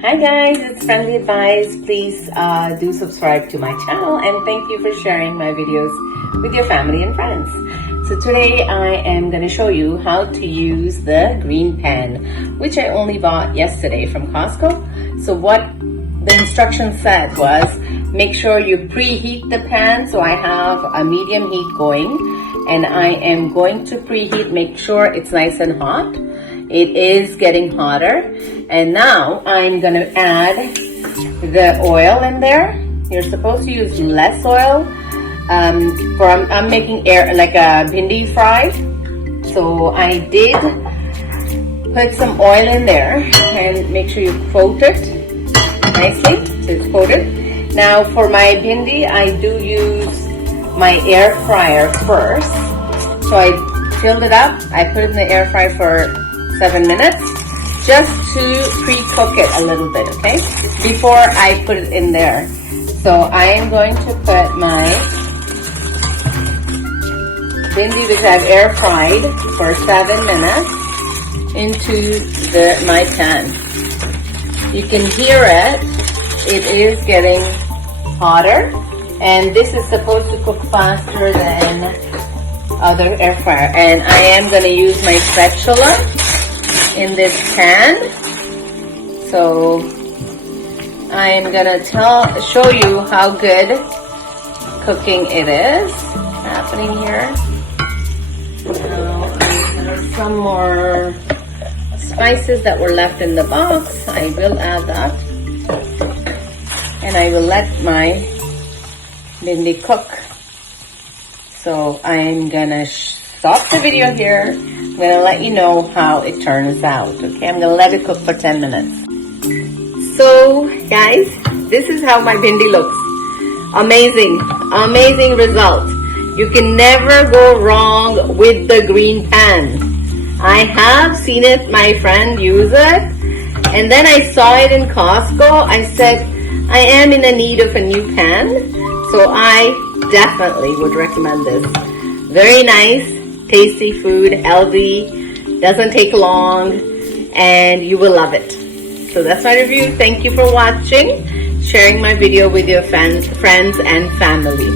Hi guys, it's Friendly Advice. Please do subscribe to my channel and thank you for sharing my videos with your family and friends. So today I am going to show you how to use the GreenPan, which I only bought yesterday from Costco. So what the instructions said was make sure you preheat the pan. So I have a medium heat going and I am going to preheat, make sure it's nice and hot. It is getting hotter. And now I'm gonna add the oil in there. You're supposed to use less oil. I'm making like a bhindi fry. So I did put some oil in there and make sure you coat it nicely so it's coated. Now for my bhindi, I do use my air fryer first. So I filled it up. I put it in the air fryer for 7 minutes. Just to pre-cook it a little bit, okay? Before I put it in there. So I am going to put my bhindi, which I've air fried for 7 minutes, into my pan. You can hear it. It is getting hotter. And this is supposed to cook faster than other air fryer. And I am going to use my spatula in this pan. So I'm gonna show you how good cooking it is happening here. Now there's some more spices that were left in the box. I will add that, and I will let my bhindi cook. So I'm gonna stop the video here. I'm going to let you know how it turns out, okay? I'm going to let it cook for 10 minutes. So, guys, this is how my bhindi looks. Amazing, amazing result. You can never go wrong with the GreenPan. I have seen it, my friend use it, and then I saw it in Costco. I said, I am in a need of a new pan, so I definitely would recommend this. Very nice. Tasty food, healthy, doesn't take long, and you will love it. So that's my review. Thank you for watching, sharing my video with your friends and family.